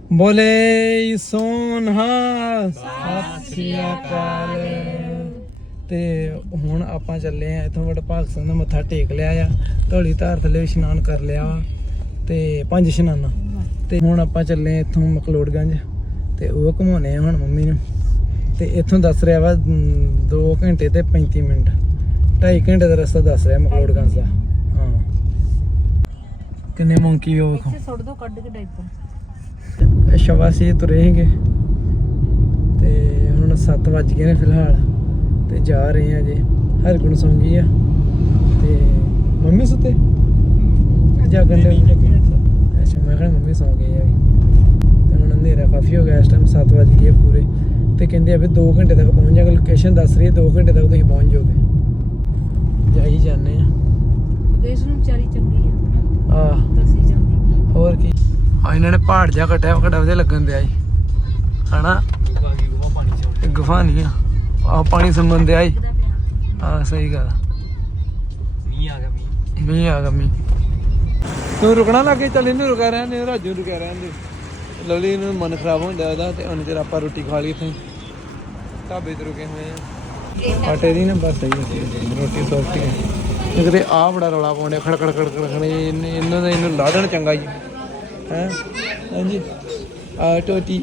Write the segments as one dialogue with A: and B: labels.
A: ਬੋਲੇ ਸੋਨਹਾ ਸਤਿ ਸ੍ਰੀ ਅਕਾਲ। ਤੇ ਹੁਣ ਆਪਾਂ ਚੱਲੇ ਆ ਇੱਥੋਂ ਵਡਭਾਗ ਸਿੰਘ ਦਾ ਮੱਥਾ ਟੇਕ ਲਿਆ ਆ, ਧੌਲੀ ਧਾਰ ਥੱਲੇ ਇਸ਼ਨਾਨ ਕਰ ਲਿਆ ਵਾ ਤੇ 5 ਇਸ਼ਨਾਨਾਂ ਤੇ ਹੁਣ ਆਪਾਂ ਚੱਲੇ ਇੱਥੋਂ ਮਕਲੋੜਗੰਜ ਤੇ ਉਹ ਘੁਮਾਉਣੇ ਆ ਹੁਣ ਮੰਮੀ ਨੂੰ। ਤੇ ਇੱਥੋਂ ਦੱਸ ਰਿਹਾ ਵਾ 2 ਘੰਟੇ ਤੇ 35 ਮਿੰਟ, 2.5 ਘੰਟੇ ਦਾ ਰਸਤਾ ਦੱਸ ਰਿਹਾ ਮਕਲੋੜਗੰਜ ਦਾ। ਹਾਂ ਕਿੰਨੇ ਮੰਕੀ ਉਹ ਵੇਖੋ,
B: ਸੁੱਟ ਦੋ ਕੱਢ ਕੇ ਡਾਈਪਰ।
A: ਸ਼ਵਾਸੀ ਤੁਰੇ ਸੀਗੇ ਤੇ ਹੁਣ 7 ਵੱਜ ਗਏ ਨੇ ਫਿਲਹਾਲ ਤੇ ਜਾ ਰਹੇ ਆ ਜੇ। ਹਰਗੁਣ ਸੌਂ ਗਈ ਆ ਤੇ ਮੰਮੀ ਸੁੱਤੇ ਜਾਗਣ ਦੇ। ਅੱਛਾ ਮੈਂ ਕਿਹਾ ਮੰਮੀ ਸੌਂ ਗਈ ਆ ਵੀ। ਤੇ ਹੁਣ ਹਨੇਰਾ ਕਾਫੀ ਹੋ ਗਿਆ, ਇਸ ਟਾਈਮ 7 ਵੱਜ ਗਏ ਪੂਰੇ ਤੇ ਕਹਿੰਦੇ ਆ ਵੀ 2 ਘੰਟੇ ਤੱਕ ਪਹੁੰਚ ਜਾਗੇ। ਲੋਕੇਸ਼ਨ ਦੱਸ ਰਹੀ ਹੈ 2 ਘੰਟੇ ਤੱਕ ਤੁਸੀਂ ਪਹੁੰਚ ਜਾਓਗੇ। ਜਾਈ ਜਾਂਦੇ ਆ।
B: ਦੇਸ਼ ਨੂੰ ਵਿਚਾਰੀ ਚੰਗੀ ਆ
A: ਆਹ
B: ਤਸੀ ਜਾਂਦੀ।
A: ਹੋਰ ਕੀ ਆ, ਇਹਨਾਂ ਨੇ ਪਹਾੜ ਜਿਹਾ ਕੱਟਿਆ, ਬੜਾ ਵਧੀਆ ਲੱਗਣ ਦਿਆ ਜੀ ਹਨਾ। ਗੁਫਾ ਨਹੀਂ ਆ, ਆਹ ਪਾਣੀ ਸੰਮਨ ਦਿਆ ਜੀ। ਹਾਂ ਸਹੀ ਗੱਲ, ਮੀਂਹ ਆ ਗਿਆ ਮੀਂਹ। ਤੂੰ ਰੁਕਣਾ ਲੱਗੇ, ਚੱਲ ਇਹਨੂੰ ਰੁਕਿਆ ਰਹਿੰਦੇ, ਰਾਜੂ ਨੂੰ ਰੁਕਿਆ ਰਹਿੰਦੇ। ਲਵਲੀ ਨੂੰ ਮਨ ਖਰਾਬ ਹੁੰਦਾ ਉਹਦਾ ਤੇ ਹੁਣ ਚਿਰ ਆਪਾਂ ਰੋਟੀ ਖਾ ਲਈ ਇੱਥੇ ਢਾਬੇ ਤੇ ਰੁਕੇ ਹੋਏ ਆ। ਆਟੇ ਦੀ ਨਾ ਬਸ ਸਹੀ ਰੋਟੀ ਸੌਫਟੀ ਹੈ। ਕਿਤੇ ਆਹ ਬੜਾ ਰੌਲਾ ਪਾਉਂਦੇ ਖੜਕੜ ਖੜਕੜ ਇਹਨਾਂ ਦਾ ਇਹਨੂੰ ਲਾ ਦੇਣ ਚੰਗਾ ਜੀ ਹੈ। ਹਾਂਜੀ ਆ ਟੋਟੀ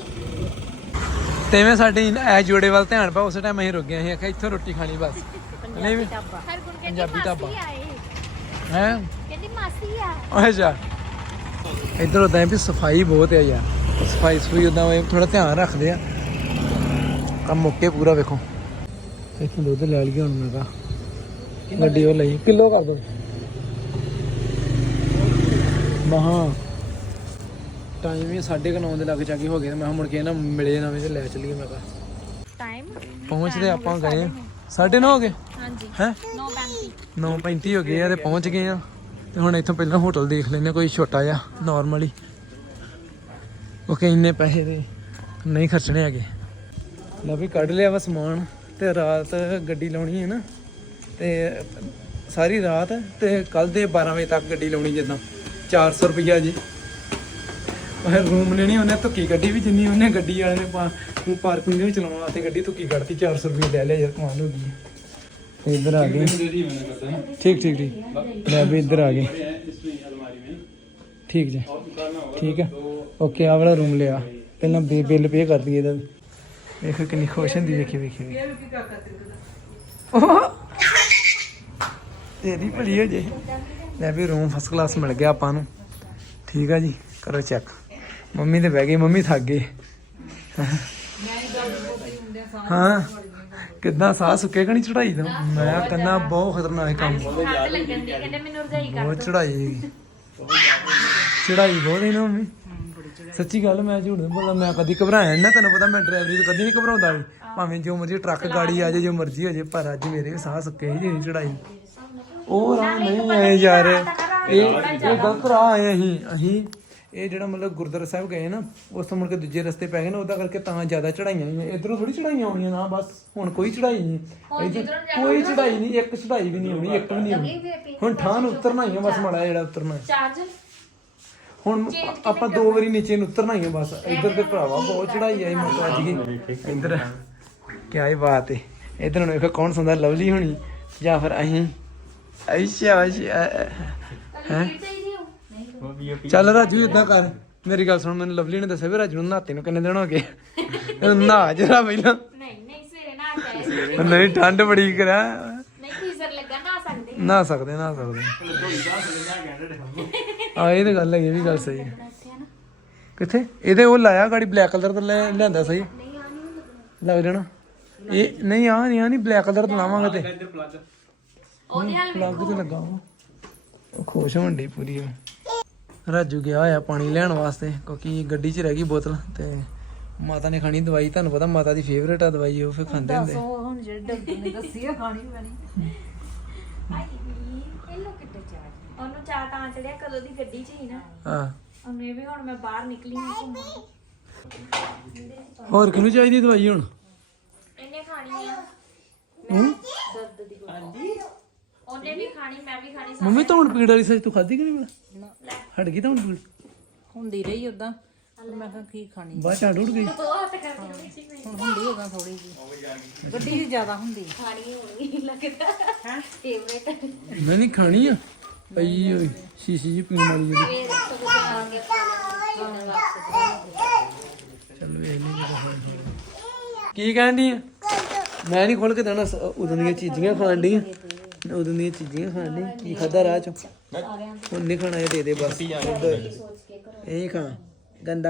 A: ਤੇਵੇਂ ਸਾਡੇ ਐ ਜੋੜੇ ਵੱਲ ਧਿਆਨ ਪਾ। ਉਸ ਟਾਈਮ ਅਸੀਂ ਰੁਕ ਗਏ, ਅਸੀਂ ਆਖਿਆ ਇੱਥੋਂ ਰੋਟੀ ਖਾਣੀ ਬਸ। ਨਹੀਂ ਵੀ ਪੰਜਾਬੀ ਢਾਬਾ ਹੈ
B: ਕਹਿੰਦੀ ਮਾਸੀ ਆ।
A: ਅੱਛਾ ਇੱਧਰ ਉਦਾਂ ਵੀ ਸਫਾਈ ਬਹੁਤ ਹੈ ਯਾਰ, ਸਫਾਈ ਉਦਾਂ ਥੋੜਾ ਧਿਆਨ ਰੱਖਦੇ ਆ। ਕੰਮ ਮੁੱਕੇ ਪੂਰਾ ਵੇਖੋ। ਇੱਥੋਂ ਦੁੱਧ ਲੈ ਲਈਏ ਹੁਣ। ਮੈਂ ਕਿਹਾ ਗੱਡੀ ਉਹ ਲਈ ਕਿਲੋ ਕਰ ਦੋ ਮਹਾ। ਟਾਈਮ ਵੀ 9:30 ਦੇ ਲੱਗ ਜਾਗੇ ਹੋ ਗਏ। ਮੈਂ ਮੁੜ ਕੇ ਨਾ ਮਿਲੇ ਨਵੇਂ ਤੇ ਲੈ ਚਲੀਏ। ਮੈਂ ਕਿਹਾ
B: ਟਾਈਮ
A: ਪਹੁੰਚਦੇ ਆਪਾਂ ਗਏ 9:30 ਹੋ ਗਏ।
B: ਹਾਂਜੀ
A: ਹੈ
B: 9:35
A: ਹੋ ਗਏ ਆ ਤੇ ਪਹੁੰਚ ਗਏ ਆ। ਤੇ ਹੁਣ ਇੱਥੋਂ ਪਹਿਲਾਂ ਹੋਟਲ ਦੇਖ ਲੈਂਦੇ ਕੋਈ ਛੋਟਾ ਜਿਹਾ ਨੋਰਮਲੀ। ਓਕੇ ਇੰਨੇ ਪੈਸੇ ਦੇ ਨਹੀਂ ਖਰਚਣੇ ਹੈਗੇ। ਲੈ ਵੀ ਕੱਢ ਲਿਆ ਵਾ ਸਮਾਨ ਤੇ ਰਾਤ ਗੱਡੀ ਲਾਉਣੀ ਹੈ ਨਾ ਤੇ ਸਾਰੀ ਰਾਤ ਤੇ ਕੱਲ ਦੇ 12 ਵਜੇ ਤੱਕ ਗੱਡੀ ਲਾਉਣੀ। ਜਿੱਦਾਂ 400 ਰੁਪਈਆ ਜੀ ਰੂਮ ਲੈਣੀ ਉਹਨੇ। ਧੁੱਕੀ ਗੱਡੀ ਵੀ ਜਿੰਨੀ ਉਹਨੇ ਗੱਡੀ ਵਾਲੇ ਨੇ ਪਾਰਕਿੰਗ ਦੇ ਵਿੱਚ ਚਲਾਉਣ ਵਾਸਤੇ ਗੱਡੀ ਧੁੱਕੀ ਕੱਢਤੀ। 400 ਰੁਪਏ ਲੈ ਲਿਆ ਯਾਰ, ਕਮਾਲ ਹੋ ਗਈ। ਤੇ ਇੱਧਰ ਆ ਗਏ। ਠੀਕ ਲੈ ਵੀ ਇੱਧਰ ਆ ਗਏ। ਠੀਕ ਜੀ ਠੀਕ ਹੈ ਓਕੇ। ਆਹ ਵਾਲਾ ਰੂਮ ਲਿਆ ਪਹਿਲਾਂ ਬਿੱਲ ਪੇ ਕਰ ਦਈਏ ਇਹਦਾ। ਵੇਖੋ ਕਿੰਨੀ ਖੁਸ਼ ਹੁੰਦੀ। ਵੇਖੀ ਤੇਰੀ ਭਲੀ ਹੋ ਜੇ। ਲੈ ਵੀ ਰੂਮ ਫਸਟ ਕਲਾਸ ਮਿਲ ਗਿਆ ਆਪਾਂ ਨੂੰ। ਠੀਕ ਆ ਜੀ ਕਰੋ ਚੈੱਕ। ਮੰਮੀ ਤੇ ਬਹਿ ਗਈ, ਮੰਮੀ ਥੱਕ ਗਏ। ਹਾਂ ਕਿੱਦਾਂ ਸਾਹ ਸੁੱਕੇ ਕਣੀ ਚੜਾਈ ਦਾ। ਮੈਂ ਕਹਿੰਦਾ ਬਹੁਤ ਖਤਰਨਾਕ ਕੰਮ, ਬਹੁਤ ਚੜਾਈ ਬਹੁਤ ਹੈ ਨਾ ਮੰਮੀ। ਸੱਚੀ ਗੱਲ ਮੈਂ ਝੂਠ ਨਹੀਂ ਬੋਲਦਾ, ਮੈਂ ਕਦੀ ਘਬਰਾਇਆ ਨਾ। ਤੈਨੂੰ ਪਤਾ ਮੈਂ ਡਰਾਈਵਰੀ ਤੋਂ ਕਦੀ ਨਹੀਂ ਘਬਰਾਉਂਦਾ ਸੀ, ਭਾਵੇਂ ਜੋ ਮਰਜ਼ੀ ਟਰੱਕ ਗਾੜੀ ਆ ਜਾਏ, ਜੋ ਮਰਜ਼ੀ ਹੋ ਜਾਏ। ਪਰ ਅੱਜ ਮੇਰੇ ਸਾਹ ਸੁੱਕੇ ਸੀ ਜਿਹੜੀ ਚੜਾਈ। ਉਹ ਰਾਹ ਨਹੀਂ ਆਏ ਯਾਰ, ਇਹ ਗਲਤ ਰਾਹ ਆਏ ਅਸੀਂ। ਇਹ ਜਿਹੜਾ ਮਤਲਬ ਗੁਰਦੁਆਰਾ ਸਾਹਿਬ ਗਏ ਨਾ, ਉਸ ਤੋਂ ਮੁੜ ਕੇ ਦੂਜੇ ਰਸਤੇ ਪੈ ਗਏ ਨਾ, ਉਹਦਾ ਕਰਕੇ ਤਾਂ ਜ਼ਿਆਦਾ ਚੜਾਈਆਂ ਨਹੀਂ। ਇੱਧਰੋਂ ਥੋੜੀ ਚੜਾਈਆਂ ਆਉਣੀਆਂ ਨਾ, ਬਸ ਹੁਣ ਕੋਈ ਚੜਾਈ ਨਹੀਂ। ਕੋਈ ਚੜਾਈ ਨਹੀਂ, ਇੱਕ ਚੜਾਈ ਵੀ ਨਹੀਂ ਆਉਣੀ, ਇੱਕ ਵੀ ਨਹੀਂ ਆਉਣੀ। ਹੁਣ ਠਾਹ ਨੂੰ ਉਤਰਨਾ ਹੀ ਆ ਬਸ, ਮਾੜਾ ਜਿਹੜਾ ਉਤਰਨਾ। ਹੁਣ ਆਪਾਂ 2 ਵਾਰੀ ਨੀਚੇ ਨੂੰ ਉਤਰਨਾ ਹੀ ਆ ਬਸ। ਇੱਧਰ ਤੇ ਭਰਾਵਾ ਬਹੁਤ ਚੜਾਈ ਆਈ ਮਤਲਬ ਅੱਜ ਗਈ। ਇੱਧਰ ਕਿਆ ਹੀ ਬਾਤ ਹੈ। ਇੱਧਰ ਹੁਣ ਵੇਖੋ ਕੌਣ ਸੁਣਦਾ, ਲਵਲੀ ਹੋਣੀ ਜਾਂ ਫਿਰ ਅਸੀਂ। ਹੈ ਚੱਲ ਰਾਜੂ ਏਦਾਂ ਕਰ, ਮੇਰੀ ਗੱਲ ਸੁਣ। ਮੈਨੂੰ ਲਵਲੀ ਨੇ ਦੱਸਿਆ ਵੀ ਰਾਜੂ ਨੂੰ ਨਹਾਤੇ ਨੂੰ ਕਿੰਨੇ ਦਿਨ ਹੋ ਗਏ। ਨਹਾ ਜਰਾ ਪਹਿਲਾਂ। ਨਹੀਂ ਠੰਡ ਬੜੀ ਕਰਾ। ਨਹਾ ਸਕਦੇ ਆ। ਇਹ ਤਾਂ ਗੱਲ ਹੈਗੀ, ਇਹ ਵੀ ਗੱਲ ਸਹੀ ਹੈ। ਕਿੱਥੇ ਇਹਦੇ ਉਹ ਲਾਇਆ ਗਾੜੀ ਬਲੈਕ ਕਲਰ ਦਾ ਲਿਆਂਦਾ ਸਹੀ ਲੱਗ ਜਾਣਾ। ਇਹ ਨਹੀਂ ਆ ਨਹੀਂ ਬਲੈਕ ਕਲਰ ਦਾ ਲਾਵਾਂਗੇ ਤੇ ਪਲੱਗ ਤੇ ਲੱਗਾ ਉਹ। ਖੁਸ਼ ਹੋਣ ਡਈ ਪੂਰੀ। ਰਾਜੂ ਗਿਆ ਹੋਇਆ ਪਾਣੀ ਲੈਣ ਵਾਸਤੇ ਕਿਉਂਕਿ ਗੱਡੀ 'ਚ ਰਹਿ ਗਈ ਬੋਤਲ ਤੇ ਮਾਤਾ ਨੇ ਖਾਣੀ ਦਵਾਈ। ਤੁਹਾਨੂੰ ਪਤਾ ਮਾਤਾ ਦੀ ਫੇਵਰੇਟ ਆ ਦਵਾਈ, ਉਹ ਫਿਰ ਖਾਂਦੇ ਹੁੰਦੇ।
B: ਹੁਣ ਜਿਹੜੇ ਡਾਕਟਰ ਨੇ ਦੱਸੀ ਆ ਖਾਣੀ ਪੈਣੀ। ਉਹਨੂੰ ਚਾਹ ਤਾਂ ਚੜਿਆ ਕਦੋਂ ਦੀ ਗੱਡੀ 'ਚ ਹੀ ਨਾ।
A: ਹਾਂ
B: ਉਹਨੇ ਵੀ ਹੁਣ ਮੈਂ ਬਾਹਰ ਨਿਕਲੀ ਹਾਂ ਘੁੰਮਣ।
A: ਹੋਰ ਕਿਹਨੂੰ ਚਾਹੀਦੀ ਦਵਾਈ ਹੁਣ?
B: ਇਹਨੇ ਖਾਣੀ ਆ ਦਰਦ ਦੀ ਗੋਲੀ। ਉਹਨੇ ਵੀ ਖਾਣੀ, ਮੈਂ ਵੀ ਖਾਣੀ।
A: ਮੰਮੀ ਤਾਂ ਹੁਣ ਪੀੜ ਵਾਲੀ ਸੱਚ ਤੂੰ ਖਾਧੀ ਕਿ ਨਹੀਂ? ਹਟ ਗਈ ਤਾਂ ਹੁਣ ਪੀੜ
B: ਹੁੰਦੀ ਰਹੀ ਉਦਾਂ।
C: ਮੈਂ ਕਿਹਾ ਕੀ ਖਾਣੀ
A: ਬਾਹਰ ਝਾੜ ਉੱਡ ਗਈ
B: ਉਹ ਹੱਥ ਕਰਕੇ ਥੋੜੀ ਜਿਹੀ ਮੈਂ
C: ਹੁਣ ਹੁੰਦੀ ਹੋਗਾ ਥੋੜੀ ਜੀ ਗੱਡੀ ਦੀ ਜ਼ਿਆਦਾ ਹੁੰਦੀ
B: ਖਾਣੀ ਹੋਣੀ ਲੱਗਦਾ
C: ਹੈ
B: ਫੇਵਰੇਟ
A: ਮੈਂ ਨਹੀਂ ਖਾਣੀ ਆ ਪਈ ਹੋਈ ਸ਼ੀਸ਼ੀ ਜੀ ਪੀਣ ਵਾਲੀ ਜਿਹੜੀ
B: ਫੇਰ ਸਭ ਜਾਵਾਂਗੇ ਡਿਨਰ ਵਾਸਤੇ
A: ਚੱਲ ਵੇਖ ਲਈ ਕੀ ਕਹਿੰਦੀ ਆ ਮੈਂ ਨਹੀਂ ਖੋਲ ਕੇ ਦੇਣਾ ਉਦੋਂ ਦੀਆਂ ਚੀਜ਼ੀਆਂ ਖਾਣ ਡੀਆਂ ਉਦੋਂ ਦੀਆਂ ਚੀਜ਼ੀਆਂ ਖਾਣ ਡੀ ਕੀ ਖਾਦਾ ਰਾਹ ਚੋਂ ਹੁਣ ਨਹੀਂ ਖਾਣਾ ਇਹ ਦੇ ਦੇ ਬਸ ਇਹ ਖਾ ਗੰਦਾ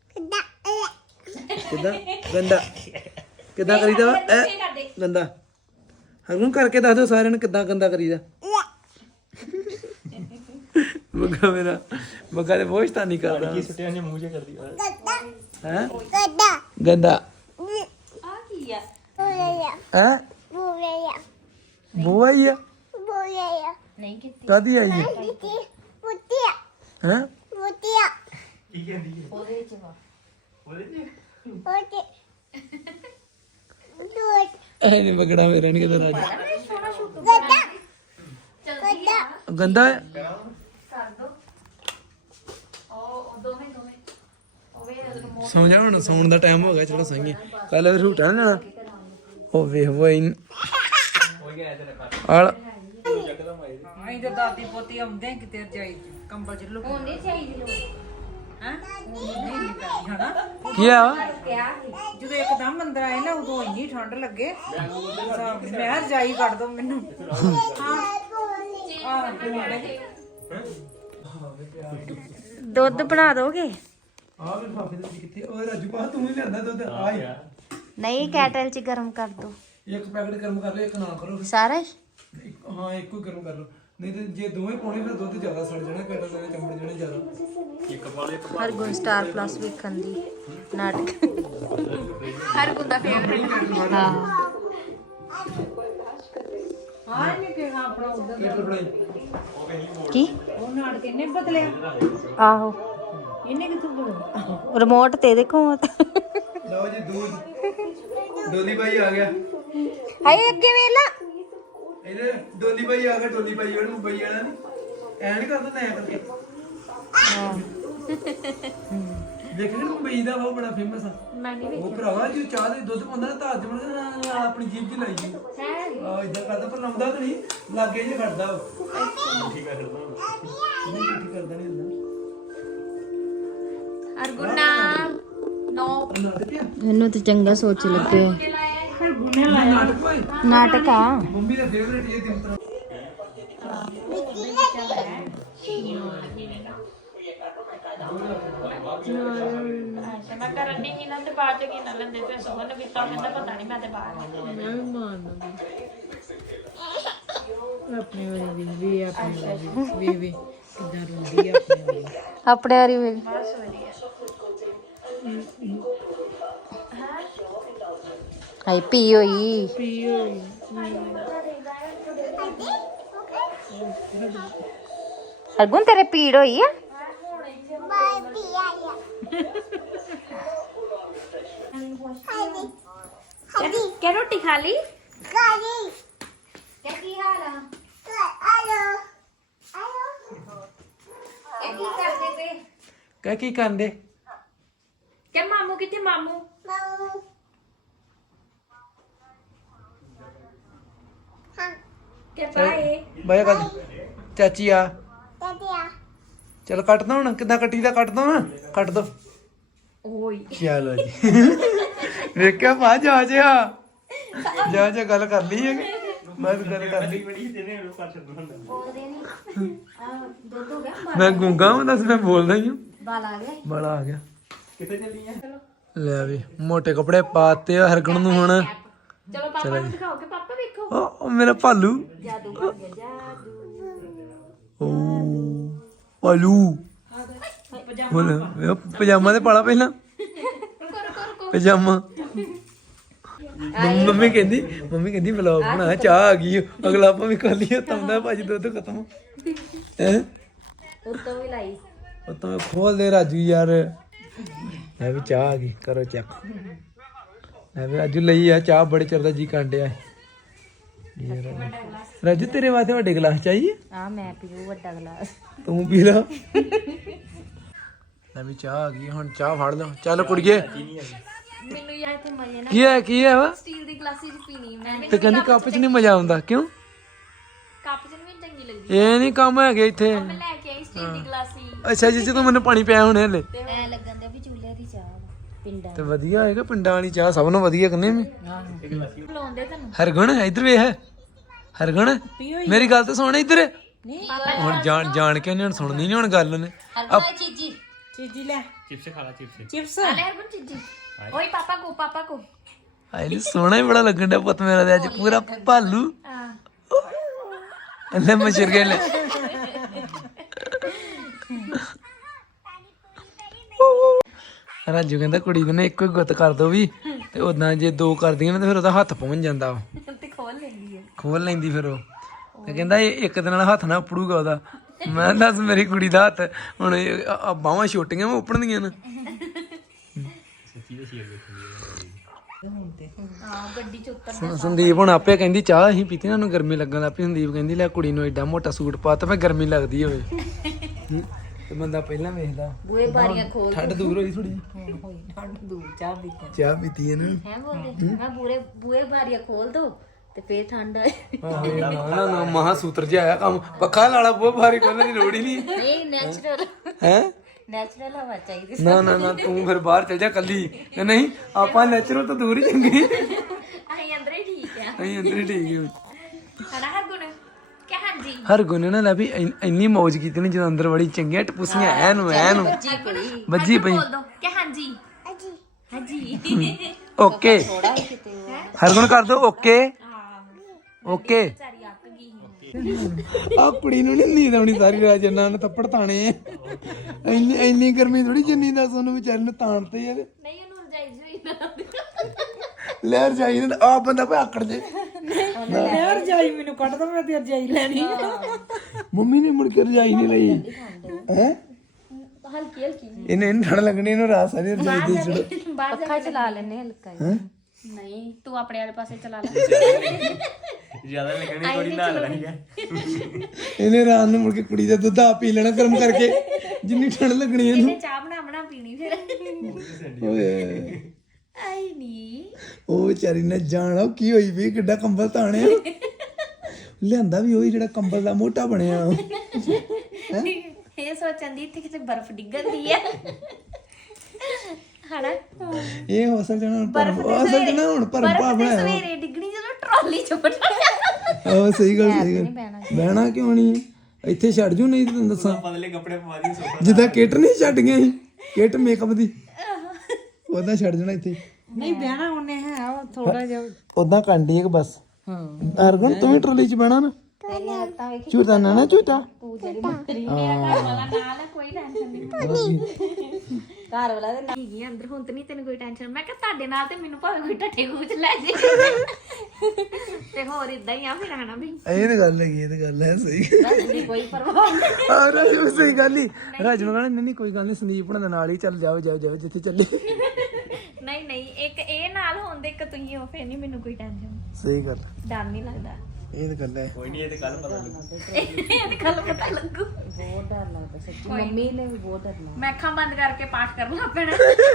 A: ਕਿੱਦਾਂ ਗੰਦਾ ਕਿੱਦਾਂ ਕਰੀਦਾ ਵਾ ਗੰਦਾ ਹਰਗੁਣ ਕਰਕੇ ਦੱਸ ਦਿਓ ਸਾਰਿਆਂ ਨੂੰ ਕਿੱਦਾਂ ਗੰਦਾ ਕਰੀਦਾ ਬੱਗਾ ਮੇਰਾ ਬੱਗਾ ਤੇ ਬਹੁਤ ਸ਼ਤਾਨੀ ਕਰਦਾ ਕੀ ਸੁੱਟਿਆ ਨੇ ਮੂੰਹ ਜੇ ਕਰਦੀ ਹੈ ਗੰਦਾ
B: ਆ ਕੀ ਆ
A: ਹੈ ਬੂਆ ਹੀ ਆ
B: ਨਹੀਂ ਕੀਤੀ
A: ਕਾਦੀ ਆਈ ਹੈ ਹੈ
B: ਉਹਦੇ ਚ ਵਾ
A: ਐ ਨਹੀਂ ਬਗੜਾ ਮੇਰਾ ਨਹੀਂ ਕਿਤੇ ਰਾਜ
B: ਸੋਹਣਾ ਸ਼ੂਟ ਚਲਦੀ ਆ
A: ਗੰਦਾ ਹੈ
B: ਕਰ ਦੋ ਉਹ ਦੋਵੇਂ ਉਹਵੇ ਰਿਮੋਟ
A: ਸਮਝਾ ਹੁਣ ਸੌਣ ਦਾ ਟਾਈਮ ਹੋ ਗਿਆ ਚਲੋ ਸਹੀ ਕੱਲ ਫਿਰ ਰੂਟਾ ਨਾ ਲੈਣਾ ਉਹ ਵੇਖ ਵਈ ਆਲ
C: ਆਈ ਤੇ ਦਾਦੀ ਪੋਤੀ ਆਉਂਦੇ ਕਿਤੇ ਰਜਾਈ ਕੰਬਲ ਚ ਲੁਕ
B: ਹੁਣ ਨਹੀਂ ਚਾਹੀਦੀ ਲੋੜ
C: ਹੈ ਨਹੀਂ ਨਿਕਲਦੀ ਹਨਾ
A: ਕੀ ਆ
B: ਕਿਆ ਸੀ
C: ਜਦੋਂ ਇੱਕਦਮ ਅੰਦਰ ਆਏ ਨਾ ਉਦੋਂ ਇੰਨੀ ਠੰਡ ਲੱਗੇ ਮੈਂ ਰਜਾਈ ਕੱਢ ਦੋ ਮੈਨੂੰ
B: ਦੁੱਧ ਬਣਾ ਦੋਗੇ
A: ਆ ਵੀ ਫਾਫੇ ਦੇ ਕਿੱਥੇ ਓਏ ਰਾਜੂ ਪਾ ਤੂੰ ਹੀ ਲਿਆਂਦਾ ਦੁੱਧ ਆ ਹੀ
B: ਨਹੀਂ ਕੈਟਲ ਚ ਗਰਮ ਕਰ ਦੋ
A: ਇੱਕ ਪੈਕਟ ਗਰਮ ਕਰ ਲਿਓ ਇੱਕ ਨਾ ਕਰੋ
B: ਸਾਰਾ ਹੀ?
A: ਹਾਂ ਇੱਕੋ ਹੀ ਗਰਮ ਕਰ ਲਓ ਨਹੀਂ ਤੇ ਜੇ ਦੋਵੇਂ ਪਾਉਣੇ ਫਿਰ ਦੁੱਧ ਜ਼ਿਆਦਾ ਸੜ ਜਾਣਾ ਕਟਲ ਦੇ ਚੰਬੜ ਜਾਣੇ ਜ਼ਿਆਦਾ
B: ਹਰਗੁਣ ਸਟਾਰ ਪਲੱਸ ਵੇਖਣ ਦੀ ਨਾਟਕ ਹਰਗੁਣ ਦਾ ਫੇਵਰੇਟ ਹਾਂ
C: ਹਾਂ ਇਹਨੇ ਕਿਹਾ ਆਪਣਾ ਉਧਰ
A: ਕਟਲ ਬਣਾਈ
B: ਕੀ
C: ਉਹ ਨਾਟਕ ਇਹਨੇ ਬਦਲਿਆ
B: ਆਹੋ
C: ਇਹਨੇ ਕਿੱਥੋਂ ਬਦਲਿਆ
B: ਰਿਮੋਟ ਤੇ ਦੇਖੋ
A: ਲਓ ਜੀ ਦੂਧ ਡੋਲੀ ਭਾਈ ਆ ਗਿਆ
B: ਹਾਏ ਅੱਗੇ ਵੇਲਾ
A: ਇਹਦੇ ਡੋਲੀ ਭਾਈ ਆ ਗਿਆ ਡੋਲੀ ਭਾਈ ਉਹਨੂੰ ਬਈ ਵਾਲਾ ਨਹੀਂ ਐ ਨਹੀਂ ਕਰਦਾ ਨਾ ਐ ਕਰਕੇ ਦੇਖਿਆ ਨਾ ਮੁੰਬਈ ਦਾ ਉਹ ਬੜਾ ਫੇਮਸ ਆ
B: ਮੈਂ ਨਹੀਂ
A: ਉਹ ਭਰਾਵਾ ਜੀ ਚਾਹ ਦੇ ਦੁੱਧ ਪਾਉਂਦਾ ਨਾ ਧਾਰ ਜਮਣ ਨਾਲ ਆਪਣੀ ਜੀਭ 'ਚ ਲਾਈ ਜੀ
B: ਹੈ
A: ਆ ਇਦਾਂ ਕਰਦਾ ਪਰ ਲਾਉਂਦਾ ਤਾਂ ਨਹੀਂ ਲਾਗੇ ਜੇ ਖੜਦਾ ਉਹ ਠੀਕ ਕਰਦਾ ਨਹੀਂ ਹੁੰਦਾ
B: ਹਰਗੁਣਾ ਨੋ
A: ਨਾਟਕ ਆ
B: ਇਹਨੂੰ ਤੇ ਚੰਗਾ ਸੋਚ ਲੱਗੇ
A: ਨਾਟਕ ਭਾਈ
B: ਨਾਟਕ ਆ
A: ਮੰਮੀ ਦਾ ਫੇਵਰੇਟ ਇਹ ਦਿਨ ਤਰ੍ਹਾਂ
B: ਮੈਂ ਕਰਨ ਨਹੀਂ ਇਹਨਾਂ ਤੇ ਬਾਅਦ ਚ ਕੀ ਨਾ ਲੈਂਦੇ ਤੇ ਸੋਹਣ ਬਿੱਤਾ ਕਹਿੰਦਾ ਪਤਾ ਨਹੀਂ ਮੈਂ ਤੇ ਬਾਹਰ
C: ਆਪਣੀ ਵਾਲੀ ਵੀ ਆਪਣੀ ਵਾਲੀ ਵੀ ਕਿੱਦਾਂ ਰੋਂਦੀ ਆ ਆਪਣੀ ਵਾਲੀ
B: ਆਪਣੇ ਵਾਰੀ ਵੇਖ ਹਾਈ ਪੀ ਹੋਈ ਹਰਗੁਣ ਤੇਰੇ ਪੀੜ ਹੋਈ ਆ क्या रोटी खा ली क्या की हाल है क्या की करते पे
A: ਕਹਿ ਕੀ ਕਰਦੇ
B: क्या मामू किथे मामू क्या पाए
A: ਬਾਇਆ ਕਰ ਚਾਚੀ ਆ ਚਲ ਕੱਟਦਾ ਹੁਣ ਕਿੱਦਾਂ ਕੱਟੀਦਾ ਕੱਟਦਾ ਹੁਣ ਕੱਟ ਦੋ
B: ओए
A: ਚਲੋ ਜੀ ਵੇਖਿਆ ਪਾ ਜਾ ਗੱਲ ਕਰ ਲਈ ਹੈ ਬਸ ਗੱਲ ਕਰ ਲਈ
B: दूध हो गया
A: ਮੈਂ ਗੂੰਗਾ ਹਾਂ ਦੱਸ ਮੈਂ ਬੋਲਦਾ ਹੀ ਹਾਂ
B: बाल आ गया
A: ਬੜਾ ਆ ਗਿਆ ਕਿੱਥੇ ਚੱਲੀ ਆ ਲੈ ਵੀ ਮੋਟੇ ਕੱਪੜੇ ਪਾਤੇ ਆ ਹਰਗਣ ਨੂੰ ਹੁਣ
B: चलो पापा को दिखाओ के पापा देखो
A: ਉਹ ਮੇਰਾ ਭਾਲੂ
B: जादू कर गया जादू
A: ਓ ਭਾਲੂ ਹੁਣ ਪਜਾਮਾ ਤੇ ਪਾਲਾ ਪਹਿਲਾਂ ਪਜਾਮਾ ਮੰਮੀ ਕਹਿੰਦੀ ਵਲੌਗ ਬਣਾ ਚਾਹ ਆ ਗਈ ਅਗਲਾ ਆਪਾਂ ਵੀ ਕਰ ਲਈਏ ਤੰਦਾ ਭਾਜੀ ਦੁੱਧ ਖਤਮ ਹੈ
B: उत्तो भी लाई
A: ਉਹ ਤਾਂ ਖੋਲ ਦੇ ਰਾਜੂ ਯਾਰ ਮੈਂ ਵੀ ਚਾਹ ਆ ਗਈ ਕਰੋ ਚੈੱਕ ਮੈਂ ਵੀ ਰਾਜੂ ਲਈ ਆ ਚਾਹ ਬੜੇ ਚਿਰ ਦਾ ਜੀ ਕਾਂਡਿਆ ਰਾਜੂ ਤੇਰੇ ਵਾਸਤੇ ਵੱਡੇ ਗਲਾਸ ਚਾਹੀਏ
B: हां मैं पीऊ बड़ा गिलास
A: ਤੂੰ ਪੀ ਲਾ ਲੈ ਵੀ ਚਾਹ ਆ ਗਈ ਹੁਣ ਚਾਹ ਫੜ ਲਓ ਚੱਲ ਕੁੜੀਏ
B: ਮੈਨੂੰ ਯਾਰ ਇੱਥੇ ਮਜ਼ੇ ਨਾਲ
A: ਕੀ ਹੈ ਵਾ
B: ਸਟੀਲ ਦੀ ਗਲਾਸੀ 'ਚ ਪੀਣੀ ਮੈਂ
A: ਤੇ ਕਹਿੰਦੀ ਕੱਪ 'ਚ ਨਹੀਂ ਮਜ਼ਾ ਆਉਂਦਾ ਕਿਉਂ
B: ਕੱਪ 'ਚ ਨਹੀਂ ਚੰਗੀ ਲੱਗਦੀ
A: ਇਹ ਨਹੀਂ ਕੰਮ ਹੈਗੇ ਇੱਥੇ
B: ਮੈਂ ਲੈ ਕੇ ਆਈ ਸਟੀਲ ਦੀ ਗਲਾਸੀ
A: ਅੱਛਾ ਜੀ ਜਦੋਂ ਮੈਨੂੰ ਪਾਣੀ ਪਿਆ ਹੁਣੇ ਹਲੇ
B: ਐ ਲੱਗਣ ਦੇ ਵੀ ਚੁੱਲ੍ਹੇ ਦੀ ਚਾਹ ਪਿੰਡਾਂ
A: ਤੇ ਵਧੀਆ ਹੋਏਗਾ ਪਿੰਡਾਂ ਵਾਲੀ ਚਾਹ ਸਭ ਨੂੰ ਵਧੀਆ ਕਰਨੇ ਵੀ
B: ਬੁਲਾਉਂਦੇ ਤੁਹਾਨੂੰ
A: ਹਰਗੁਣ ਇੱਧਰ ਵੇਖ ਹਰਗੁਣ ਮੇਰੀ ਗੱਲ ਤਾਂ ਸੁਣ ਇੱਧਰ ਹੁਣ ਜਾਣ ਕੇ ਉਹਨੇ ਹੁਣ ਸੁਣਨੀ ਨਹੀਂ ਹੁਣ ਗੱਲ ਉਹਨੇ
C: ਚੀਜੀ ਲੈ ਚਿਪਸ
B: ਅਲੇ ਹਰਗੁਣ ਚੀਜੀ ਓਏ ਪਾਪਾ ਕੋ
A: ਆਈ ਨੀ ਸੋਹਣਾ ਹੀ ਬੜਾ ਲੱਗਣ ਡਿਆ ਪੁੱਤ ਮੇਰਾ ਤੇ ਅੱਜ ਪੂਰਾ ਭਾਲੂ ਲੈ ਮਸ਼ਰ ਗਏ ਲੈ ਰਾਜੂ ਕਹਿੰਦਾ ਕੁੜੀ ਨੇ ਇੱਕੋ ਹੀ ਗੁੱਤ ਕਰ ਦੋ ਵੀ ਤੇ ਉਦਾਂ ਜੇ ਦੋ ਕਰਦੀਆਂ ਨੇ ਤੇ ਫਿਰ ਉਹਦਾ ਹੱਥ ਪਹੁੰਚ ਜਾਂਦਾ
B: ਤੇ ਖੋਲ ਲੈਂਦੀ ਹੈ
A: ਖੋਲ ਲੈਂਦੀ ਫਿਰ ਉਹ ਤੇ ਕਹਿੰਦਾ ਇਹ ਇੱਕ ਦਿਨ ਨਾਲ ਹੱਥ ਨਾ ਉਪੜੂਗਾ ਉਹਦਾ ਮੈਂ ਦੱਸ ਮੇਰੀ ਕੁੜੀ ਦਾ ਹੱਥ ਹੁਣ ਬਾਹਾਂ ਛੋਟੀਆਂ ਵਾ ਉਪੜਨੀਆਂ ਨਾ
B: ਹਾਂ ਗੱਡੀ 'ਚ ਉੱਤਰ
A: ਸੰਦੀਪ ਹੁਣ ਆਪੇ ਕਹਿੰਦੀ ਚਾਹ ਅਸੀਂ ਪੀਤੀ ਨਾ ਉਹਨੂੰ ਗਰਮੀ ਲੱਗਣ ਲੱਗ ਪਈ ਸੰਦੀਪ ਕਹਿੰਦੀ ਲੈ ਕੁੜੀ ਨੂੰ ਐਡਾ ਮੋਟਾ ਸੂਟ ਪਾ ਤਾ ਮੈਂ ਗਰਮੀ ਲੱਗਦੀ ਹੋਵੇ ਤੇ ਬੰਦਾ ਪਹਿਲਾਂ ਵੇਖਦਾ
B: ਬੂਹੇ ਬਾਰੀਆਂ ਖੋਲ
A: ਠੰਡ ਦੂਰ ਹੋਈ ਥੋੜੀ
C: ਹੋਈ ਠੰਡ ਦੂਰ ਚਾਹ ਪੀਤੀ
A: ਚਾਹ ਪੀਤੀ ਹੈ ਨਾ
B: ਹੈ ਬੋਲਦੇ ਮੈਂ ਬੂਹੇ ਬਾਰੀਆਂ ਖੋਲ ਦੋ ਤੇ ਫੇਰ ਠੰਡ ਆਏ
A: ਨਾ ਮਹਾ ਸੂਤਰ ਜਿਹਾ ਆਇਆ ਕੰਮ ਪੱਖਾ ਲਾਲਾ ਬਹੁਤ ਭਾਰੀ ਖੋਲਣ ਦੀ ਲੋੜ ਹੀ ਨਹੀਂ
B: ਨਹੀਂ ਨੈਚੁਰਲ
A: ਹੈ
B: ਹਵਾ ਚਾਹੀਦੀ
A: ਨਾ ਤੂੰ ਫਿਰ ਬਾਹਰ ਚਲ ਜਾ ਕੱਲੀ ਨਹੀਂ ਆਪਾਂ ਨੈਚੁਰਲ ਤਾਂ ਦੂਰ ਹੀ ਚੰਗੀ
B: ਅਸੀਂ ਅੰਦਰ ਹੀ ਠੀਕ ਆ
A: ਅਸੀਂ ਅੰਦਰ ਹੀ ਠੀਕ ਹਾਂ
B: ਹਣਾ ਹਰਗੁਣ ਕਿ ਹਾਂਜੀ
A: ਹਰਗੁਣ ਨੇ ਲੈ ਵੀ ਇੰਨੀ ਮੌਜ ਕੀਤੀ ਨੇ ਜਦੋਂ ਅੰਦਰ ਵੜੀ ਚੰਗੀਆਂ ਟਪੂਸੀਆਂ ਐਨ ਵੱਜੀ ਪਈ
B: ਬੋਲ ਦੋ ਕਿ ਹਾਂਜੀ ਹਾਂਜੀ
A: ਓਕੇ ਹਰਗੁਣ ਕਰ ਦੋ ਓਕੇ
B: ਵਿਚਾਰੀ ਅੱਕ ਗਈ
A: ਆ ਕੁੜੀ ਨੂੰ ਨਹੀਂ ਨੀਂਦ ਆਉਣੀ ਸਾਰੀ ਰਾਤ ਜੰਨਾਂ ਨੇ ਥੱਪੜ ਤਾਣੇ ਇੰਨੀ ਗਰਮੀ ਥੋੜੀ ਜਿੰਨੀ ਦਾ ਸੋਨੂੰ ਵਿਚਾਰੇ ਨੂੰ ਤਾਣ ਤੇ ਯਾਰ
B: ਨਹੀਂ ਉਹਨੂੰ ਰਜਾਈ ਜੋਈ ਨਾ
A: ਲਹਿਰ ਜਾਈ ਨਾ ਆ ਬੰਦਾ ਭਾਈ ਆਕੜ ਜੇ
C: ਲੈ ਰਜਾਈ ਮੈਨੂੰ ਕੱਢ ਦੋ ਮੈਂ ਤੇ ਰਜਾਈ ਲੈਣੀ
A: ਮੰਮੀ ਨੇ ਮੁੜ ਕੇ ਰਜਾਈ ਨਹੀਂ ਲਈ ਹੈ
B: ਹਲਕੀ
A: ਇਹਨੇ ਠੰਡ ਲੱਗਣੀ ਇਹਨੂੰ ਰਾਤ ਸਾਰੀ ਰਜਾਈ ਦੇ ਛੜ
B: ਬਾਹਰ ਅੱਖਾਂ ਚਲਾ ਲੈਨੇ ਹਲਕਾ ਹੀ ਨਹੀਂ ਤੂੰ ਆਪਣੇ ਵਾਲੇ ਪਾਸੇ ਚਲਾ ਲੈ
D: ਜਿਆਦਾ ਲੱਗਣੀ ਥੋੜੀ ਨਾਲ ਰਹੀ ਹੈ
A: ਇਹਨੇ ਰਾਤ ਨੂੰ ਮੁੜ ਕੇ ਕੁੜੀ ਦਾ ਦੁੱਧ ਆ ਪੀ ਲੈਣਾ ਗਰਮ ਕਰਕੇ ਜਿੰਨੀ ਠੰਡ ਲੱਗਣੀ ਇਹਨੂੰ
B: ਇਹਨੇ ਚਾਹ ਬਣਾ ਪੀਣੀ ਫਿਰ
A: ਓਏ
B: ਆਈ ਨੀ
A: ਉਹ ਵਿਚਾਰੀ ਨੇ ਜਾਣਾ ਕੀ ਹੋਈ ਵੀ ਕਿੱਡਾ ਕੰਬਲ ਤਾਣਿਆ ਲਿਆਂਦਾ ਵੀ ਉਹੀ ਜਿਹੜਾ ਕੰਬਲ ਦਾ ਮੋਟਾ ਬਣਿਆ
B: ਇਹ ਸੋਚਣ ਦੀ ਇੱਥੇ ਕਿਤੇ ਬਰਫ਼ ਡਿੱਗਣ ਦੀ ਆ ਹਣਾ
A: ਇਹ ਹੋ ਸਕਦਾ ਹੁਣ ਅਸਲ ਚ ਨਾ ਹੁਣ ਭਰਮ ਭਾ ਬਣਾਇਆ
B: ਸਵੇਰੇ ਡਿੱਗਣੀ ਜਦੋਂ ਟਰਾਲੀ ਚ ਬਟਾ
A: ਉਹ ਸਹੀ ਗੱਲ ਬਹਿਣਾ ਕਿਉਂ ਨਹੀਂ ਇੱਥੇ ਛੱਡ ਜੂ ਨਹੀਂ ਤੈਨੂੰ ਦੱਸਾਂ
D: ਬਦਲੇ ਕੱਪੜੇ ਪਵਾ ਦੀ ਸੋਫਾ
A: ਜਿੱਦਾਂ ਕਿਟ ਨਹੀਂ ਛੱਡ ਗਈਆਂ ਸੀ ਕਿਟ ਮੇਕਅਪ ਦੀ ਉਦਾਂ ਛੱਡ ਜਾਣਾ ਇੱਥੇ
C: ਨਹੀਂ ਬਹਿਣਾ ਉਹਨੇ ਹੈ ਥੋੜਾ ਜਿਹਾ
A: ਉਦਾਂ ਕੰਡੀ ਇੱਕ ਬਸ ਹਰਗੁਣ ਤੂੰ ਵੀ ਟਰਾਲੀ ਚ ਬਹਿਣਾ ਨਾ ਝੂਟਾ ਨਾ ਝੂਟਾ
B: ਤੂੰ ਜਿਹੜੀ ਮੰਤਰੀ ਮੇਰਾ ਘਰ ਵਾਲਾ ਨਾਲ ਹੈ ਕੋਈ ਟੈਨਸ਼ਨ ਨਹੀਂ ਘਰ ਵਾਲਾ ਦੇ ਨਾਲ ਹੀ ਅੰਦਰ ਹੁਣ ਤੇ ਨਹੀਂ ਤੈਨੂੰ ਕੋਈ ਟੈਨਸ਼ਨ ਮੈਂ ਕਿਹਾ ਤੁਹਾਡੇ ਨਾਲ ਤੇ ਮੈਨੂੰ ਭਾਵੇਂ ਕੋਈ ਟੱਠੇ ਖੂਚ ਲੈ ਜੇ ਤੇ ਹੋਰ ਇਦਾਂ ਹੀ ਆ ਫਿਰ ਆਣਾ ਵੀ
A: ਇਹ ਤੇ ਗੱਲ ਹੈਗੀ ਇਹ ਤੇ ਗੱਲ ਹੈ ਸਹੀ
B: ਬਸ ਕੋਈ ਪਰਵਾਹ ਨਹੀਂ
A: ਆ ਰਾਜੂ ਸਹੀ ਗੱਲ ਹੀ ਰਾਜੂ ਨੂੰ ਕਹਿੰਦਾ ਨਹੀਂ ਕੋਈ ਗੱਲ ਨਹੀਂ ਸੰਦੀਪ ਹੁਣਾਂ ਦੇ ਨਾਲ ਹੀ ਚੱਲ ਜਾਓ ਜਿੱਥੇ ਚੱਲੇ
B: ਨਹੀਂ ਇੱਕ ਇਹ ਨਾਲ ਹੁੰਦੇ ਇੱਕ ਤੁਸੀਂ ਹੋ ਫੇਰ ਨਹੀਂ ਮੈਨੂੰ ਕੋਈ ਟੈਨਸ਼ਨ
A: ਸਹੀ ਗੱਲ
B: ਡਰ ਨਹੀਂ ਲੱਗਦਾ
A: ਇਹ ਤੇ ਗੱਲ ਹੈ
D: ਕੋਈ ਨਹੀਂ ਇਹ ਤੇ ਕੱਲ ਪਤਾ ਲੱਗੂ
B: ਇਹ ਕੱਲ ਪਤਾ ਲੱਗੂ
C: ਬਹੁਤ ਡਰ ਲੱਗਦਾ ਸੱਚੀ ਮੰਮੀ ਨੇ ਵੀ ਬਹੁਤ ਡਰਨਾ
B: ਮੈਂ ਅੱਖਾਂ ਬੰਦ ਕਰਕੇ ਪਾਠ ਕਰਨਾ ਪੈਣਾ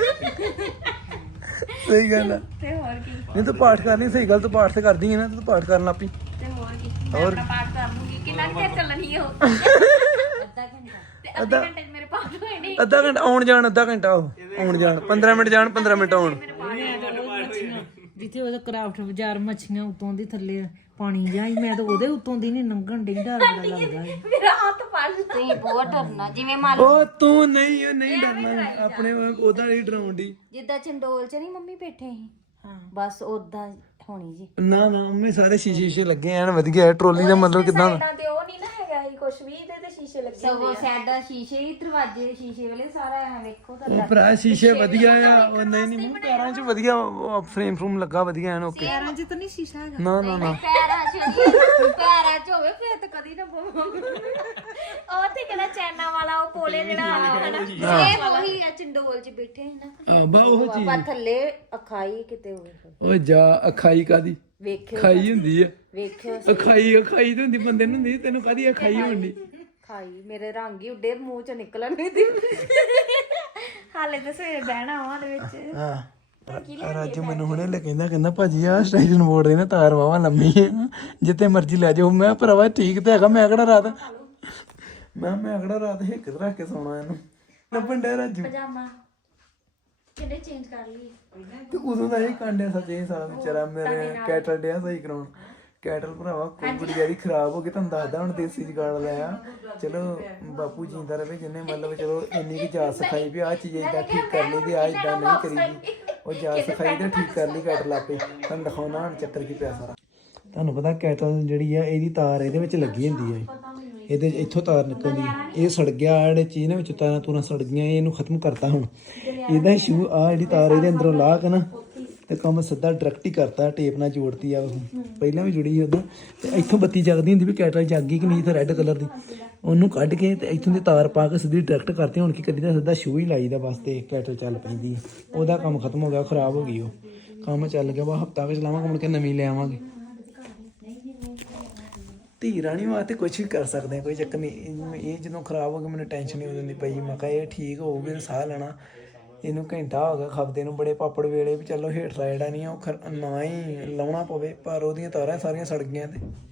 A: ਸਹੀ ਗੱਲ ਹੈ
B: ਤੇ ਹੋਰ ਕੀ
A: ਨਹੀਂ ਤੂੰ ਪਾਠ ਕਰਨੀ ਸਹੀ ਗੱਲ ਤੂੰ ਪਾਠ ਤੇ ਕਰਦੀ ਹੈ ਨਾ ਤੂੰ ਪਾਠ ਕਰਨ ਲੱਪੀ
B: ਤੇ ਹੋਰ ਕੀ ਮੈਂ ਆਪਣਾ ਪਾਠ ਕਰ ਲੂੰਗੀ ਕਿੰਨਾ ਕੁ ਚਿਰ ਚੱਲਣੀ ਉਹ ਤੇ ਅੱਧੇ ਘੰਟੇ 'ਚ ਮੇਰੇ ਪਾਠ ਹੋਏ ਨੇ
A: ਅੱਧਾ ਘੰਟਾ ਆਉਣ ਜਾਣ ਅੱਧਾ ਘੰਟਾ ਆਉਣ ਜਾਣ 15 ਮਿੰਟ ਜਾਣ 15 ਮਿੰਟ ਆਉਣ
C: ਜਿੱਥੇ ਉਹਦਾ ਕਰਾਫਟ ਬਾਜ਼ਾਰ ਮੱਛੀਆਂ ਉਤੋਂ ਦੀ ਥੱਲੇ ਪਾਣੀ ਜਾਈ ਮੈਂ ਤਾਂ ਉਹਦੇ ਉਤੋਂ ਦੀ ਨਹੀਂ ਲੰਘਣ ਡਈ ਡਰ ਬੜਾ ਲੱਗਦਾ
B: ਮੇਰਾ ਹੱਥ ਫੜ ਤੁਸੀਂ ਬਹੁਤ ਡਰਨਾ ਜਿਵੇਂ ਮੰਨ
A: ਉਹ ਤੂੰ ਨਹੀਂ ਡਰਨਾ ਆਪਣੇ ਉਹਦਾ ਨਹੀਂ ਡਰਾਉਂਦੀ
B: ਜਿੱਦਾਂ ਚੰਡੋਲ 'ਚ ਨਹੀਂ ਮੰਮੀ ਬੈਠੇ ਸੀ ਬਸ ਉਦਾਂ ਹੋਣੀ ਜੀ
A: ਨਾ ਮੰਮੀ ਸਾਰੇ ਸ਼ੀਸ਼ੇ ਲੱਗੇ ਐਨ ਵਧੀਆ ਟਰੋਲੀ ਦਾ ਮਤਲਬ ਕਿਦਾਂ
B: ਸਾਈਡਾਂ ਤੇ ਉਹ ਨਹੀਂ ਨਾ ਹੈਗਾ ਹੀ ਕੁਝ ਵੀ ਇਹਦੇ ਤੇ ਸ਼ੀਸ਼ੇ ਲੱਗੇ ਸਗੋਂ ਸਾਡਾ ਸ਼ੀਸ਼ੇ ਹੀ ਦਰਵਾਜ਼ੇ ਸ਼ੀਸ਼ੇ ਵਾਲੇ ਸਾਰਾ ਐ ਵੇਖੋ
A: ਉਹ ਭਰਾ ਸ਼ੀਸ਼ੇ ਵਧੀਆ ਆ ਉਹ ਨਹੀਂ ਪੈਰਾਂ 'ਚ ਵਧੀਆ ਫਰੇਮ ਲੱਗਾ ਵਧੀਆ ਐਨ ਓਕੇ
C: ਪੈਰਾਂ 'ਚ ਤਾਂ ਨਹੀਂ ਸ਼ੀਸ਼ਾ ਹੈਗਾ
A: ਨਾ
B: ਪੈਰਾਂ 'ਚ ਹੋਵੇ ਫੇਰ ਤਾਂ ਕਦੀ ਨਾ ਪਵਾਂਗੇ ਉਹ ਤੇ ਕਿਹੜਾ ਚੈਨਾ ਵਾਲਾ ਉਹ ਕੋਲੇ ਜਿਹੜਾ ਸੇਮ ਉਹੀ ਆ ਚੰਡੋਲ 'ਚ ਬੈਠੇ ਨਾ
A: ਬਾ ਉਹ ਚੀਜ਼
B: ਪਰ ਥੱਲੇ ਅਖਾਈ ਕਿਤੇ ਹੋਵੇ
A: ਓਏ ਜਾ ਅਖਾਈ ਕਾਦੀ
B: ਵੇਖਿਓ
A: ਖਾਈ ਹੁੰਦੀ ਆ
B: ਵੇਖਿਓ
A: ਅਖਾਈ ਤਾਂ ਹੁੰਦੀ ਬੰਦੇ ਨੂੰ ਹੁੰਦੀ ਤੈਨੂੰ ਕਾਦੀ ਅਖਾਈ ਹੁੰਦੀ
B: ਖਾਈ ਮੇਰੇ ਰੰਗ ਹੀ ਉੱਡੇ ਮੂੰਹ 'ਚ ਨਿਕਲਣ ਨਹੀਂ ਦੀ ਹਾਲੇ ਤਾਂ ਸਵੇਰੇ ਬਹਿਣਾ ਵਾ ਉਹਦੇ ਵਿੱਚ
A: ਹਾਂ ਰਾਜੂ ਮੈਨੂੰ ਹੁਣੇ ਲੈ ਕਹਿੰਦਾ ਭਾਜੀ ਆ ਸਟੇਸ਼ਨ ਬੋਰਡ ਦੇ ਨਾ ਤਾਰ ਵਾਵਾ ਲੰਮੀ ਹੈ ਜਿੱਥੇ ਮਰਜ਼ੀ ਲੈ ਜਾਓ ਮੈਂ ਭਰਾਵਾ ਠੀਕ ਤੇ ਹੈਗਾ ਮੈਂ ਕਿਹੜਾ ਰਾਤ ਹਿੱਕ ਰੱਖ ਕੇ ਸੌਣਾ ਇਹਨੂੰ ਲੱਭਣ ਡਿਆ ਰਾਜੂ
B: ਪਜਾਮਾ ਕਿਹੜੇ ਚੇਂਜ ਕਰ ਲਈ
A: ਤੇ ਉਦੋਂ ਦਾ ਇਹ ਕਾਂਡਿਆ ਸੱਚੇ ਸਾਲਾ ਵਿਚਾਰਾ ਮੇਰੇ ਕੈਟਲ ਡਿਆ ਸਹੀ ਕਰਾਉਣ ਕੈਟਲ ਭਰਾਵਾ ਕੋਈ ਗੁੜੀਆ ਦੀ ਖਰਾਬ ਹੋ ਗਈ ਤੁਹਾਨੂੰ ਦੱਸਦਾ ਹੁਣ ਦੇਸੀ ਜੁਗਾੜ ਲਿਆ ਚਲੋ ਬਾਪੂ ਜਿੰਦਾ ਰਵੇ ਜਿੰਨੇ ਮਤਲਬ ਚਲੋ ਇੰਨੀ ਕੀ ਜਾ ਸਿਖਾਈ ਵੀ ਆਹ ਚੀਜ਼ ਏਦਾਂ ਠੀਕ ਕਰਨੀ ਤੇ ਆਹ ਏਦਾਂ ਨਹੀਂ ਕਰੀਦੀ ਉਹ ਜਾ ਸਿਖਾਈ ਤੇ ਠੀਕ ਕਰ ਲਈ ਕੈਟਲ ਆਪੇ ਤੁਹਾਨੂੰ ਦਿਖਾਉਣਾ ਹੁਣ ਚੱਕਰ ਕੀ ਪਿਆ ਸਾਰਾ ਤੁਹਾਨੂੰ ਪਤਾ ਕੈਟਲ ਜਿਹੜੀ ਆ ਇਹਦੀ ਤਾਰ ਇਹਦੇ ਵਿੱਚ ਲੱਗੀ ਹੁੰਦੀ ਹੈ ਇਹਦੇ ਇੱਥੋਂ ਤਾਰ ਨਿਕਲਦੀ ਇਹ ਸੜ ਗਿਆ ਜਿਹੜੇ ਚੀਜ਼ ਨੇ ਵਿੱਚ ਤਾਰਾਂ ਤੂਰਾਂ ਸੜ ਗਈਆਂ ਇਹਨੂੰ ਖਤਮ ਕਰਤਾ ਹੁਣ ਇਹਦਾ ਸ਼ੂ ਆ ਜਿਹੜੀ ਤਾਰ ਇਹਦੇ ਅੰਦਰੋਂ ਲਾ ਕੇ ਨਾ ਤੇ ਕੰਮ ਸਿੱਧਾ ਡਾਇਰੈਕਟ ਹੀ ਕਰਤਾ ਟੇਪ ਨਾਲ ਜੋੜਤੀ ਆ ਪਹਿਲਾਂ ਵੀ ਜੁੜੀ ਸੀ ਉਦੋਂ ਤੇ ਇੱਥੋਂ ਬੱਤੀ ਜਗਦੀ ਹੁੰਦੀ ਵੀ ਕੈਟਲ ਜਾਗੀ ਕਿ ਨਹੀਂ ਤੇ ਰੈੱਡ ਕਲਰ ਦੀ ਉਹਨੂੰ ਕੱਢ ਕੇ ਤੇ ਇੱਥੋਂ ਦੀ ਤਾਰ ਪਾ ਕੇ ਸਿੱਧੀ ਡਾਇਰੈਕਟ ਕਰਤੀ ਹੁਣ ਕੀ ਕਰੀਦਾ ਸਿੱਧਾ ਸ਼ੂ ਹੀ ਲਾਈਦਾ ਬਸ ਤੇ ਕੈਟਲ ਚੱਲ ਪੈਂਦੀ ਉਹਦਾ ਕੰਮ ਖਤਮ ਹੋ ਗਿਆ ਖਰਾਬ ਹੋ ਗਈ ਉਹ ਕੰਮ ਚੱਲ ਗਿਆ ਵਾ ਹਫਤਾ ਕੁ ਚਲਾਵਾਂਗੇ ਮੁੜ ਕੇ ਨਵੀਂ ਲੈ ਆਵਾਂਗੇ ਧੀ ਰਾਣੀ ਵਾਸਤੇ ਕੁਝ ਵੀ ਕਰ ਸਕਦੇ ਆ ਕੋਈ ਚੱਕਰ ਨਹੀਂ ਇਹ ਜਦੋਂ ਖਰਾਬ ਹੋ ਗਿਆ ਮੈਨੂੰ ਟੈਨਸ਼ਨ ਨਹੀਂ ਹੋ ਜਾਂਦੀ ਪਈ ਮੈਂ ਕਿਹਾ ਇਹ ਠੀਕ ਹੋਊਗੀ ਸਾਹ ਲੈਣਾ ਇਹਨੂੰ ਘੰਟਾ ਹੋ ਗਿਆ ਖਪਦੇ ਨੂੰ ਬੜੇ ਪਾਪੜ ਵੇਲੇ ਵੀ ਚਲੋ ਹੇਠਲਾ ਜਿਹੜਾ ਨਹੀਂ ਉਹ ਨਾ ਹੀ ਲਾਉਣਾ ਪਵੇ ਪਰ ਉਹਦੀਆਂ ਤਾਰਾਂ ਸਾਰੀਆਂ ਸੜ ਗਈਆਂ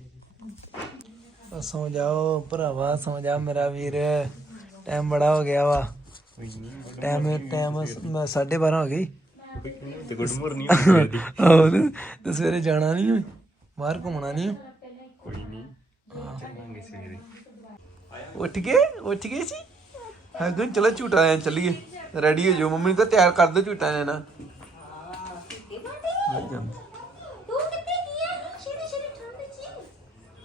A: ਤੇ ਸੌ ਜਾਓ ਭਰਾਵਾ ਸੌ ਜਾ ਮੇਰਾ ਵੀਰ ਟਾਈਮ ਬੜਾ ਹੋ ਗਿਆ ਵਾ ਟਾਈਮ 12:30 ਹੋ ਗਈ
D: ਤੇ ਗੁੱਡ ਮਾਰਨਿੰਗ
A: ਆਹੋ ਤੇ ਸਵੇਰੇ ਜਾਣਾ ਨਹੀਂ ਬਾਹਰ ਘੁੰਮਣਾ ਨਹੀਂ
D: ਕੋਈ ਨਹੀਂ ਚੱਲਾਂਗੇ ਸਵੇਰੇ
A: ਉੱਠ ਗਏ ਸੀ ਹਾਂ ਗੁੰ ਚਲੋ ਝੂਟਾ ਲੈਣ ਚੱਲੀਏ ਰੈਡੀ ਹੋ ਜਾਓ ਮੰਮੀ ਤਾਂ ਤਿਆਰ ਕਰ ਦੋ ਝੂਟਾ ਲੈਣਾ
B: ਤੂੰ ਕਿੱਥੇ ਗਿਆ ਸ਼ੇਰੇ ਸ਼ੇਰੇ ਠੰਡ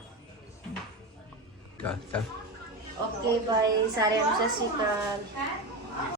B: ਚ
A: ਚੱਲ
B: ਓਕੇ ਬਾਏ ਸਾਰਿਆਂ ਨੂੰ ਸਤਿ ਸ਼੍ਰੀ ਅਕਾਲ